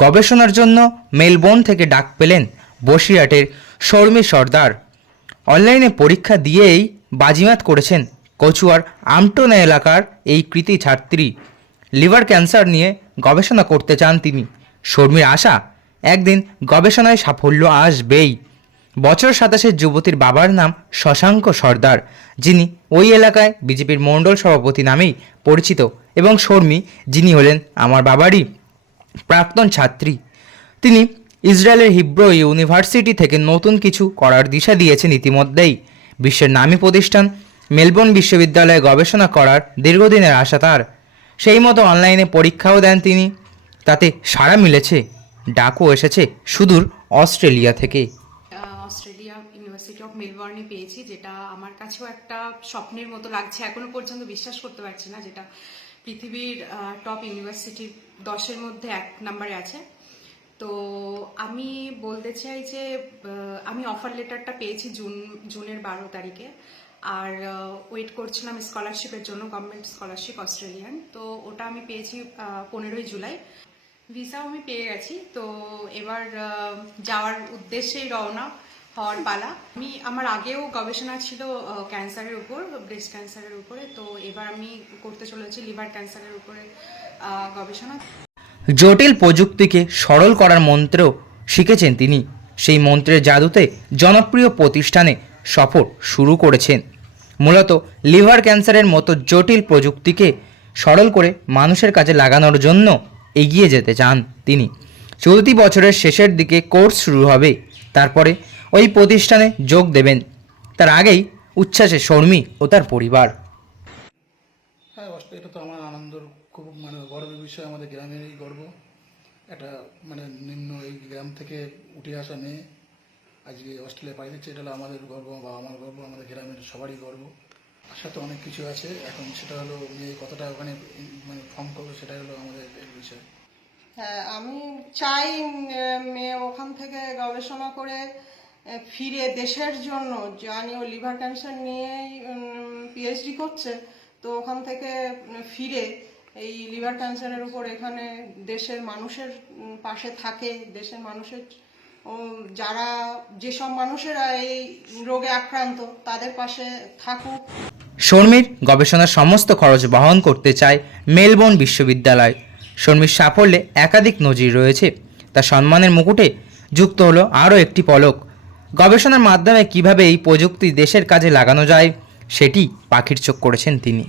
গবেষণার জন্য মেলবোর্ন থেকে ডাক পেলেন বসিরহাটের শর্মী সর্দার। অনলাইনে পরীক্ষা দিয়েই বাজিমাত করেছেন কচুয়ার আমটোনা এলাকার এই কৃতি ছাত্রী। লিভার ক্যান্সার নিয়ে গবেষণা করতে চান তিনি। শর্মীর আশা, একদিন গবেষণায় সাফল্য আসবেই। বছর 27 যুবতীর বাবার নাম শশাঙ্ক সর্দার, যিনি ওই এলাকায় বিজেপির মণ্ডল সভাপতি নামেই পরিচিত, এবং শর্মী, যিনি হলেন আমার বাবারই প্রাক্তন ছাত্রী। তিনি ইসরায়েলের হিব্রু ইউনিভার্সিটি থেকে নতুন কিছু করার দিশা দিয়েছেন ইতিমধ্যেই। বিশ্বের নামী প্রতিষ্ঠান মেলবোর্ন বিশ্ববিদ্যালয়ে গবেষণা করার দীর্ঘদিনের আশা তার। সেই মতো অনলাইনে পরীক্ষাও দেন তিনি। তাতে সাড়া মিলেছে, ডাকও এসেছে সুদূর অস্ট্রেলিয়া থেকে। অস্ট্রেলিয়া ইউনিভার্সিটি অফ মেলবোর্নে পেয়েছি, যেটা আমার কাছেও একটা স্বপ্নের মতো লাগছে। এখনো পর্যন্ত বিশ্বাস করতে পারছি না, যেটা পৃথিবীর টপ ইউনিভার্সিটি 10-এর মধ্যে 1 নম্বরে আছে। তো আমি বলতে চাই যে আমি অফার লেটারটা পেয়েছি জুনের 12 তারিখে, আর ওয়েট করছিলাম স্কলারশিপের জন্য, গভর্নমেন্ট স্কলারশিপ অস্ট্রেলিয়ান। তো ওটা আমি পেয়েছি 15ই জুলাই। ভিসাও আমি পেয়ে গেছি। তো এবার যাওয়ার উদ্দেশ্যেই রওনা হওয়ার পালা। আমার আগেও গবেষণা ছিল ক্যান্সারের উপর, ব্রেস্ট ক্যান্সারের উপরে। তো এবার আমি করতে চলেছি লিভার ক্যান্সারের উপরে গবেষণা। জটিল প্রযুক্তিকে সরল করার মন্ত্রেও শিখেছেন তিনি। সেই মন্ত্রের জাদুতে জনপ্রিয় প্রতিষ্ঠানে সফর শুরু করেছেন। মূলত লিভার ক্যান্সারের মতো জটিল প্রযুক্তিকে সরল করে মানুষের কাজে লাগানোর জন্য এগিয়ে যেতে চান তিনি। চলতি বছরের শেষের দিকে কোর্স শুরু হবে, তারপরে ওই প্রতিষ্ঠানে যোগ দেবেন। তার আগেই উচ্ছ্বাসে শর্মী ও তার পরিবার। হ্যাঁ, এটা তো আমার আনন্দের খুব গর্বের বিষয়। আমাদের গ্রামেরই গর্ব। একটা নিম্ন এই গ্রাম থেকে উঠে আসা মেয়ে আজকে অস্ট্রেলিয়া পাড়ি দিচ্ছে, এটা হলো আমাদের গর্ব বা আমার গর্ব, আমাদের গ্রামের সবারই গর্ব। আশা তো অনেক কিছু আছে, এখন সেটা হলো মেয়ে কতটা ওখানে ফর্ম করবে, সেটাই হলো আমাদের বিষয়। হ্যাঁ, আমি চাই মেয়ে ওখান থেকে গবেষণা করে ফিরে দেশের জন্য, জানি ও লিভার ক্যান্সার নিয়েই পিএইচডি করছে, তো ওখান থেকে ফিরে এই লিভার ক্যান্সারের উপর এখানে দেশের মানুষের পাশে থাকে, দেশের মানুষের যারা যেসব মানুষেরা এই রোগে আক্রান্ত তাদের পাশে থাকুক। শর্মীর গবেষণার সমস্ত খরচ বহন করতে চায় মেলবোর্ন বিশ্ববিদ্যালয়। শর্মীর সাফল্যে একাধিক নজির রয়েছে। তার সম্মানের মুকুটে যুক্ত হলো আরও একটি পলক। গবেষণার মাধ্যমে কিভাবে এই প্রযুক্তি দেশের কাজে লাগানো যায়, সেটি পাখির চোখ করেছেন তিনি।